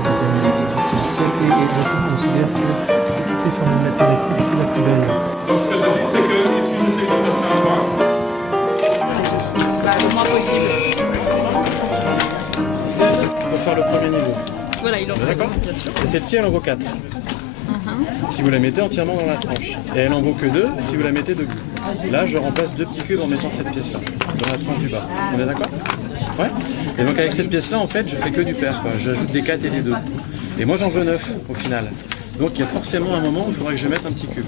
date du XXe siècle et on considère que toutes les formules mathématiques, c'est la plus belle. Donc ce que je dis, c'est que ici, j'essaie de passer un point. Le moins possible. Pour faire le premier niveau. Voilà, il en faut, D'accord. bien sûr. Et celle-ci, elle en vaut 4. Si vous la mettez entièrement dans la tranche. Et elle en vaut que 2 si vous la mettez debout. Là, je remplace 2 petits cubes en mettant cette pièce-là, dans la tranche du bas. On est d'accord? Ouais. Et donc avec cette pièce-là, en fait, je fais que du pair. J'ajoute des 4 et des 2. Et moi, j'en veux 9 au final. Donc il y a forcément un moment où il faudra que je mette un petit cube.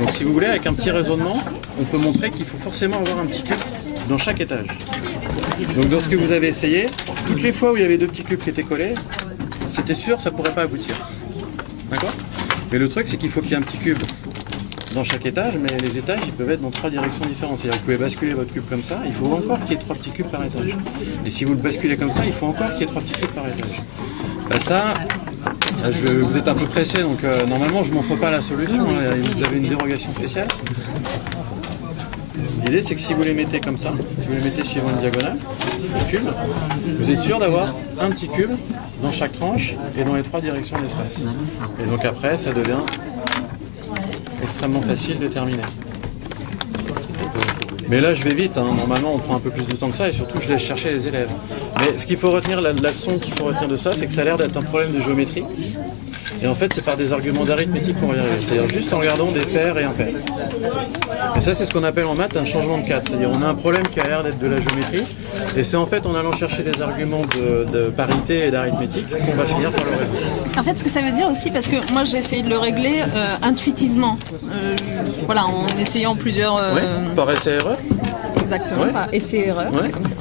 Donc si vous voulez, avec un petit raisonnement, on peut montrer qu'il faut forcément avoir un petit cube dans chaque étage. Donc dans ce que vous avez essayé, toutes les fois où il y avait 2 petits cubes qui étaient collés, c'était sûr, ça ne pourrait pas aboutir. D'accord? Mais le truc, c'est qu'il faut qu'il y ait un petit cube dans chaque étage, mais les étages, ils peuvent être dans 3 directions différentes. C'est-à-dire que vous pouvez basculer votre cube comme ça, il faut encore qu'il y ait 3 petits cubes par étage. Et si vous le basculez comme ça, il faut encore qu'il y ait 3 petits cubes par étage. Ben ça, vous êtes un peu pressé, donc normalement, je ne montre pas la solution. Hein, vous avez une dérogation spéciale. L'idée, c'est que si vous les mettez comme ça, si vous les mettez suivant une diagonale, le cube, vous êtes sûr d'avoir un petit cube dans chaque tranche et dans les 3 directions de l'espace. Et donc après, ça devient extrêmement facile de terminer. Mais là, je vais vite. Hein. Normalement, on prend un peu plus de temps que ça et surtout, je laisse chercher les élèves. Mais ce qu'il faut retenir, la leçon qu'il faut retenir de ça, c'est que ça a l'air d'être un problème de géométrie. Et en fait, c'est par des arguments d'arithmétique qu'on va y arriver. C'est-à-dire juste en regardant des paires et impaires. Et ça, c'est ce qu'on appelle en maths un changement de cadre. C'est-à-dire on a un problème qui a l'air d'être de la géométrie. Et c'est en fait en allant chercher des arguments de parité et d'arithmétique qu'on va finir par le résoudre. En fait, ce que ça veut dire aussi, parce que moi j'ai essayé de le régler intuitivement. Voilà, en essayant plusieurs. Oui, par essai-erreur. Exactement, Ouais. par essai-erreur, Ouais. c'est comme ça.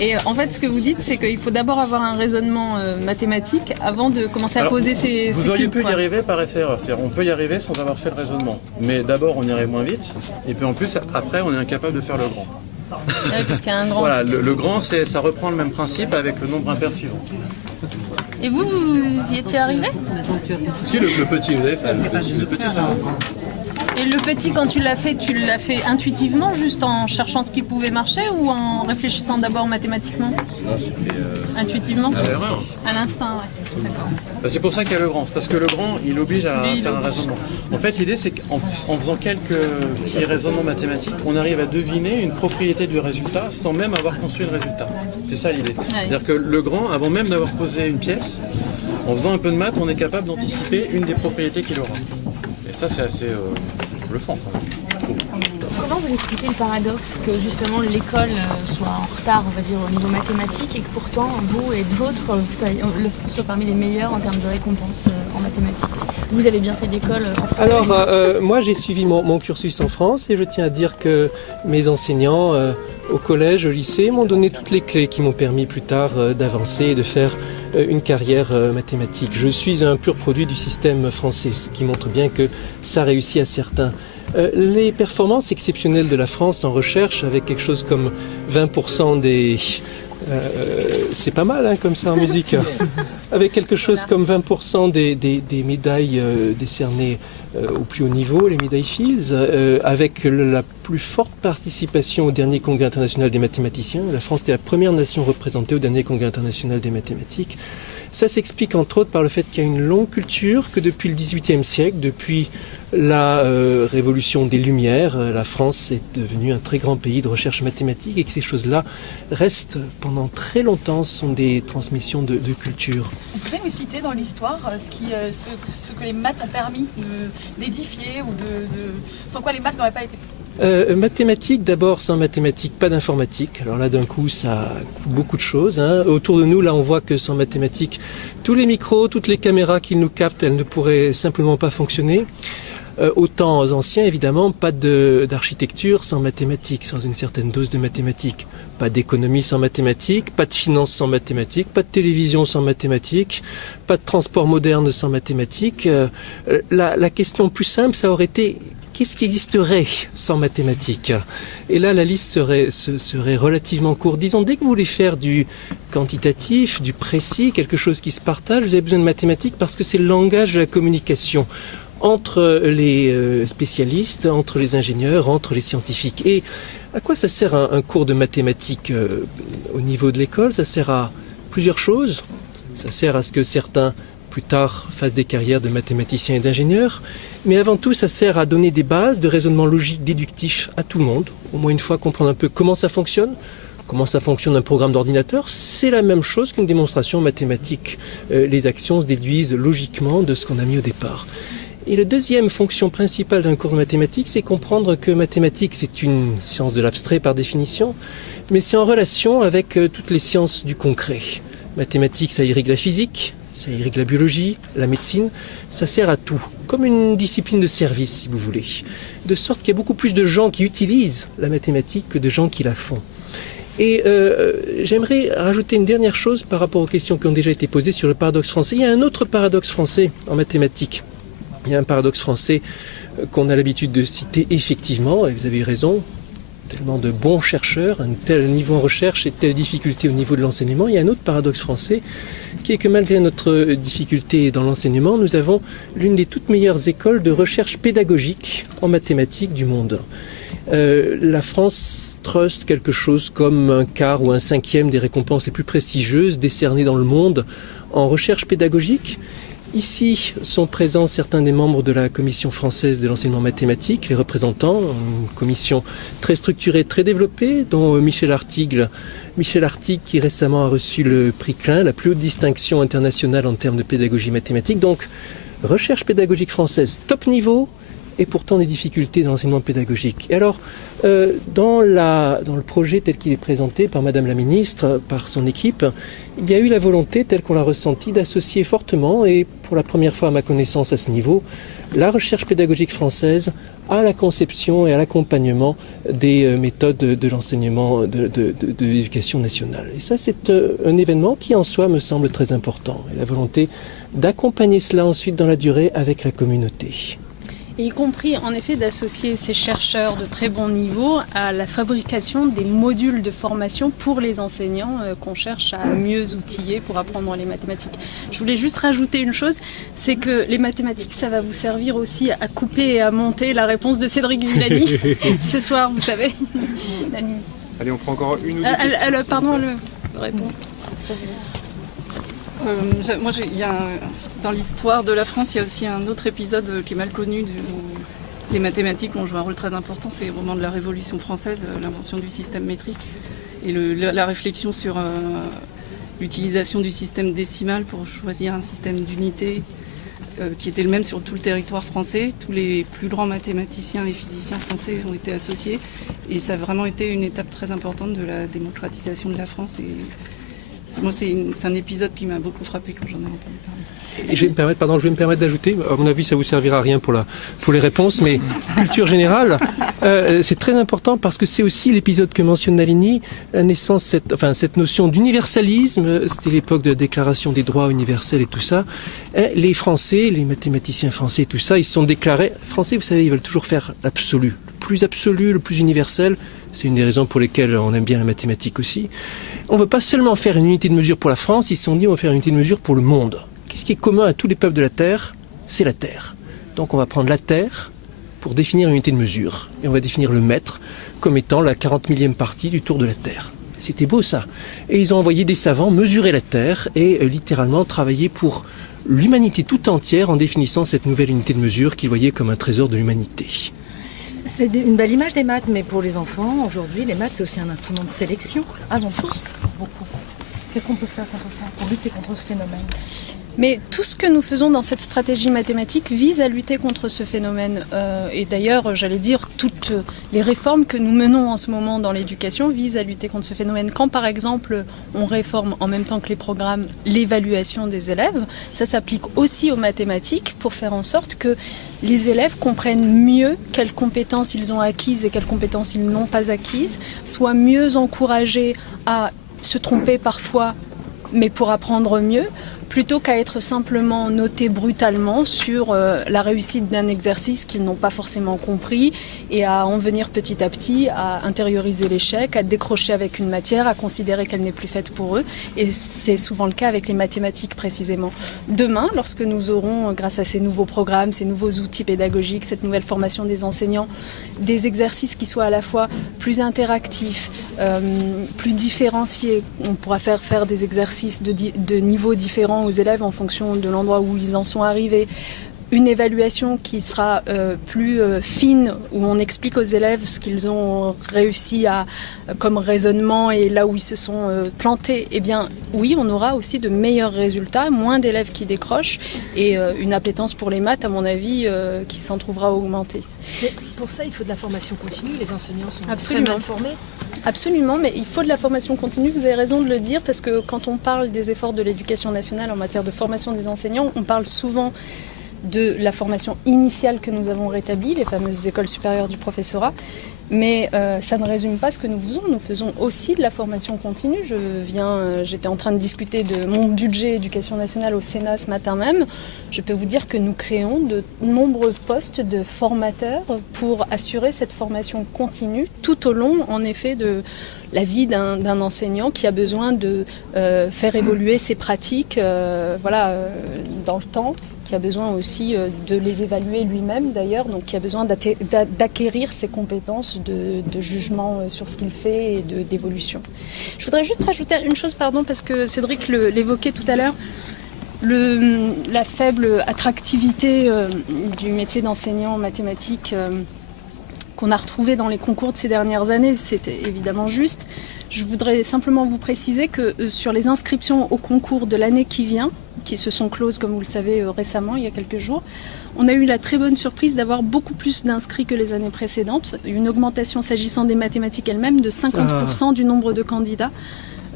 Et en fait, ce que vous dites, c'est qu'il faut d'abord avoir un raisonnement mathématique avant de commencer à Alors, poser ces Vous auriez cubes, pu y quoi. arriver par essai-erreur. C'est-à-dire on peut y arriver sans avoir fait le raisonnement. Mais d'abord, on irait moins vite. Et puis en plus, après, on est incapable de faire le grand. Ouais, parce qu'il y a un grand. Voilà, le grand, ça reprend le même principe avec le nombre impair suivant. Et vous y étiez arrivé? Si, le petit, vous avez fait. Le petit, ça va. Et le petit, quand tu l'as fait intuitivement, juste en cherchant ce qui pouvait marcher ou en réfléchissant d'abord mathématiquement? Non, j'ai fait Intuitivement? à l'erreur. À l'instinct, ouais. D'accord. Bah, c'est pour ça qu'il y a le grand. C'est parce que le grand, il oblige à Oui, il faire un oblige. raisonnement. En fait, l'idée, c'est qu'en faisant quelques petits raisonnements mathématiques, on arrive à deviner une propriété du résultat sans même avoir construit le résultat. C'est ça l'idée. C'est-à-dire que le grand, avant même d'avoir posé une pièce, en faisant un peu de maths, on est capable d'anticiper une des propriétés qu'il aura. Et ça, c'est assez bluffant, quoi, je trouve. Comment vous expliquez le paradoxe que justement l'école soit en retard, on va dire, au niveau mathématique et que pourtant vous et d'autres soient parmi les meilleurs en termes de récompenses en mathématiques? Vous avez bien fait l'école en France? Alors, moi j'ai suivi mon cursus en France et je tiens à dire que mes enseignants au collège, au lycée m'ont donné toutes les clés qui m'ont permis plus tard d'avancer et de faire une carrière mathématique. Je suis un pur produit du système français, ce qui montre bien que ça réussit à certains. Les performances exceptionnelles de la France en recherche, avec quelque chose comme 20% des... c'est pas mal hein, comme ça en musique. Avec quelque chose comme 20% des médailles décernées au plus haut niveau, les médailles Fields, avec la plus forte participation au dernier congrès international des mathématiciens. La France était la première nation représentée au dernier congrès international des mathématiques. Ça s'explique entre autres par le fait qu'il y a une longue culture, que depuis le XVIIIe siècle, depuis la révolution des Lumières, la France est devenue un très grand pays de recherche mathématique et que ces choses-là restent pendant très longtemps, sont des transmissions de culture. Vous pouvez nous citer dans l'histoire ce que les maths ont permis d'édifier ou sans quoi les maths n'auraient pas été... Mathématiques, d'abord, sans mathématiques, pas d'informatique. Alors là, d'un coup, ça coûte beaucoup de choses. Hein. Autour de nous, là, on voit que sans mathématiques, tous les micros, toutes les caméras qui nous captent, elles ne pourraient simplement pas fonctionner. Aux temps anciens, évidemment, pas d'architecture sans mathématiques, sans une certaine dose de mathématiques. Pas d'économie sans mathématiques, pas de finance sans mathématiques, pas de télévision sans mathématiques, pas de transport moderne sans mathématiques. La question plus simple, ça aurait été... Qu'est-ce qui existerait sans mathématiques? Et là, la liste serait relativement courte. Disons, dès que vous voulez faire du quantitatif, du précis, quelque chose qui se partage, vous avez besoin de mathématiques parce que c'est le langage de la communication entre les spécialistes, entre les ingénieurs, entre les scientifiques. Et à quoi ça sert un cours de mathématiques au niveau de l'école? Ça sert à plusieurs choses. Ça sert à ce que certains, plus tard, fassent des carrières de mathématiciens et d'ingénieurs. Mais avant tout, ça sert à donner des bases de raisonnement logique déductif à tout le monde. Au moins une fois comprendre un peu comment ça fonctionne un programme d'ordinateur. C'est la même chose qu'une démonstration mathématique. Les actions se déduisent logiquement de ce qu'on a mis au départ. Et la deuxième fonction principale d'un cours de mathématiques, c'est comprendre que mathématiques, c'est une science de l'abstrait par définition, mais c'est en relation avec toutes les sciences du concret. Mathématiques, ça irrigue la physique, ça irrigue la biologie, la médecine, ça sert à tout, comme une discipline de service, si vous voulez. De sorte qu'il y a beaucoup plus de gens qui utilisent la mathématique que de gens qui la font. Et j'aimerais rajouter une dernière chose par rapport aux questions qui ont déjà été posées sur le paradoxe français. Il y a un autre paradoxe français en mathématiques. Il y a un paradoxe français qu'on a l'habitude de citer effectivement, et vous avez raison, tellement de bons chercheurs, un tel niveau en recherche et telle difficulté au niveau de l'enseignement. Il y a un autre paradoxe français qui est que malgré notre difficulté dans l'enseignement, nous avons l'une des toutes meilleures écoles de recherche pédagogique en mathématiques du monde. La France truste quelque chose comme un quart ou un cinquième des récompenses les plus prestigieuses décernées dans le monde en recherche pédagogique. Ici sont présents certains des membres de la Commission française de l'enseignement mathématique, les représentants, une commission très structurée, très développée, dont Michel Artigue qui récemment a reçu le prix Klein, la plus haute distinction internationale en termes de pédagogie mathématique. Donc, recherche pédagogique française top niveau, et pourtant des difficultés dans l'enseignement pédagogique. Et alors, dans le projet tel qu'il est présenté par Madame la Ministre, par son équipe, il y a eu la volonté, telle qu'on l'a ressentie, d'associer fortement, et pour la première fois à ma connaissance à ce niveau, la recherche pédagogique française à la conception et à l'accompagnement des méthodes de l'enseignement de l'éducation nationale. Et ça, c'est un événement qui en soi me semble très important. Et la volonté d'accompagner cela ensuite dans la durée avec la communauté. Et y compris en effet d'associer ces chercheurs de très bon niveau à la fabrication des modules de formation pour les enseignants qu'on cherche à mieux outiller pour apprendre les mathématiques. Je voulais juste rajouter une chose, c'est que les mathématiques, ça va vous servir aussi à couper et à monter la réponse de Cédric Villani ce soir, vous savez. Allez, on prend encore une ou deux Pardon, répond. Dans l'histoire de la France, il y a aussi un autre épisode qui est mal connu où les mathématiques ont joué un rôle très important. C'est au moment de la Révolution française, l'invention du système métrique et la réflexion sur l'utilisation du système décimal pour choisir un système d'unité qui était le même sur tout le territoire français. Tous les plus grands mathématiciens et physiciens français ont été associés et ça a vraiment été une étape très importante de la démocratisation de la France. Moi, c'est un épisode qui m'a beaucoup frappé quand j'en ai entendu parler. Et je vais me permettre d'ajouter, à mon avis ça vous servira à rien pour les réponses, mais culture générale, c'est très important parce que c'est aussi l'épisode que mentionne Nalini, la naissance, cette notion d'universalisme, c'était l'époque de la déclaration des droits universels et tout ça. Les Français, les mathématiciens français et tout ça, ils se sont déclarés, Français vous savez, ils veulent toujours faire l'absolu, le plus universel, c'est une des raisons pour lesquelles on aime bien la mathématique aussi. On ne veut pas seulement faire une unité de mesure pour la France, ils se sont dit on va faire une unité de mesure pour le monde. Qu'est-ce qui est commun à tous les peuples de la Terre? C'est la Terre. Donc on va prendre la Terre pour définir une unité de mesure. Et on va définir le mètre comme étant la 40 millième partie du tour de la Terre. C'était beau ça. Et ils ont envoyé des savants mesurer la Terre et littéralement travailler pour l'humanité tout entière en définissant cette nouvelle unité de mesure qu'ils voyaient comme un trésor de l'humanité. C'est une belle image des maths, mais pour les enfants, aujourd'hui, les maths, c'est aussi un instrument de sélection, avant tout. Beaucoup. Qu'est-ce qu'on peut faire contre ça, pour lutter contre ce phénomène ? Mais tout ce que nous faisons dans cette stratégie mathématique vise à lutter contre ce phénomène. Et d'ailleurs, j'allais dire, toutes les réformes que nous menons en ce moment dans l'éducation visent à lutter contre ce phénomène. Quand, par exemple, on réforme en même temps que les programmes l'évaluation des élèves, ça s'applique aussi aux mathématiques pour faire en sorte que les élèves comprennent mieux quelles compétences ils ont acquises et quelles compétences ils n'ont pas acquises, soient mieux encouragés à se tromper parfois, mais pour apprendre mieux, plutôt qu'à être simplement notés brutalement sur la réussite d'un exercice qu'ils n'ont pas forcément compris et à en venir petit à petit à intérioriser l'échec, à décrocher avec une matière, à considérer qu'elle n'est plus faite pour eux. Et c'est souvent le cas avec les mathématiques précisément. Demain, lorsque nous aurons, grâce à ces nouveaux programmes, ces nouveaux outils pédagogiques, cette nouvelle formation des enseignants, des exercices qui soient à la fois plus interactifs, plus différenciés, on pourra faire des exercices de niveaux différents différent aux élèves en fonction de l'endroit où ils en sont arrivés. Une évaluation qui sera plus fine, où on explique aux élèves ce qu'ils ont réussi à comme raisonnement et là où ils se sont plantés, eh bien oui, on aura aussi de meilleurs résultats, moins d'élèves qui décrochent et une appétence pour les maths, à mon avis, qui s'en trouvera augmentée. Mais pour ça, il faut de la formation continue, les enseignants sont Absolument. très mal formés. Absolument, mais il faut de la formation continue, vous avez raison de le dire, parce que quand on parle des efforts de l'éducation nationale en matière de formation des enseignants, on parle souvent de la formation initiale que nous avons rétablie, les fameuses écoles supérieures du professorat. Mais ça ne résume pas ce que nous faisons. Nous faisons aussi de la formation continue. J'étais en train de discuter de mon budget éducation nationale au Sénat ce matin même. Je peux vous dire que nous créons de nombreux postes de formateurs pour assurer cette formation continue tout au long, en effet, de la vie d'un enseignant qui a besoin de faire évoluer ses pratiques dans le temps, qui a besoin aussi de les évaluer lui-même d'ailleurs, donc qui a besoin d'acquérir ses compétences de jugement sur ce qu'il fait et d'évolution. Je voudrais juste rajouter une chose, pardon, parce que Cédric l'évoquait tout à l'heure, la faible attractivité du métier d'enseignant en mathématiques qu'on a retrouvé dans les concours de ces dernières années, c'était évidemment juste. Je voudrais simplement vous préciser que sur les inscriptions au concours de l'année qui vient, qui se sont closes, comme vous le savez, récemment, il y a quelques jours, on a eu la très bonne surprise d'avoir beaucoup plus d'inscrits que les années précédentes, une augmentation s'agissant des mathématiques elles-mêmes de 50% du nombre de candidats.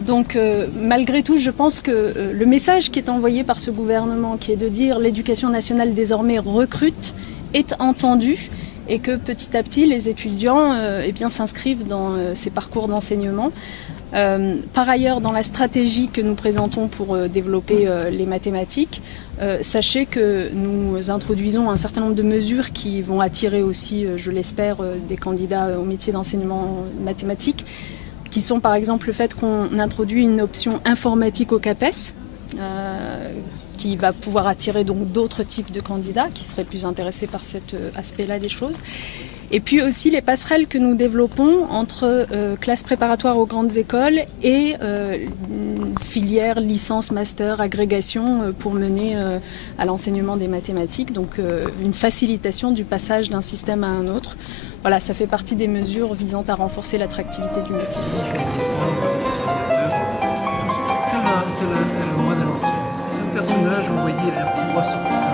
Donc malgré tout, je pense que le message qui est envoyé par ce gouvernement, qui est de dire l'éducation nationale désormais recrute, est entendu et que petit à petit les étudiants s'inscrivent dans ces parcours d'enseignement. Par ailleurs, dans la stratégie que nous présentons pour développer les mathématiques, sachez que nous introduisons un certain nombre de mesures qui vont attirer aussi, je l'espère, des candidats au métier d'enseignement mathématique, qui sont par exemple le fait qu'on introduit une option informatique au CAPES, qui va pouvoir attirer donc d'autres types de candidats qui seraient plus intéressés par cet aspect-là des choses. Et puis aussi les passerelles que nous développons entre classes préparatoires aux grandes écoles et filières, licence, master, agrégation pour mener à l'enseignement des mathématiques. Donc une facilitation du passage d'un système à un autre. Voilà, ça fait partie des mesures visant à renforcer l'attractivité du métier. Tel un modèle ancien. C'est un personnage envoyé vers tout droit sortir.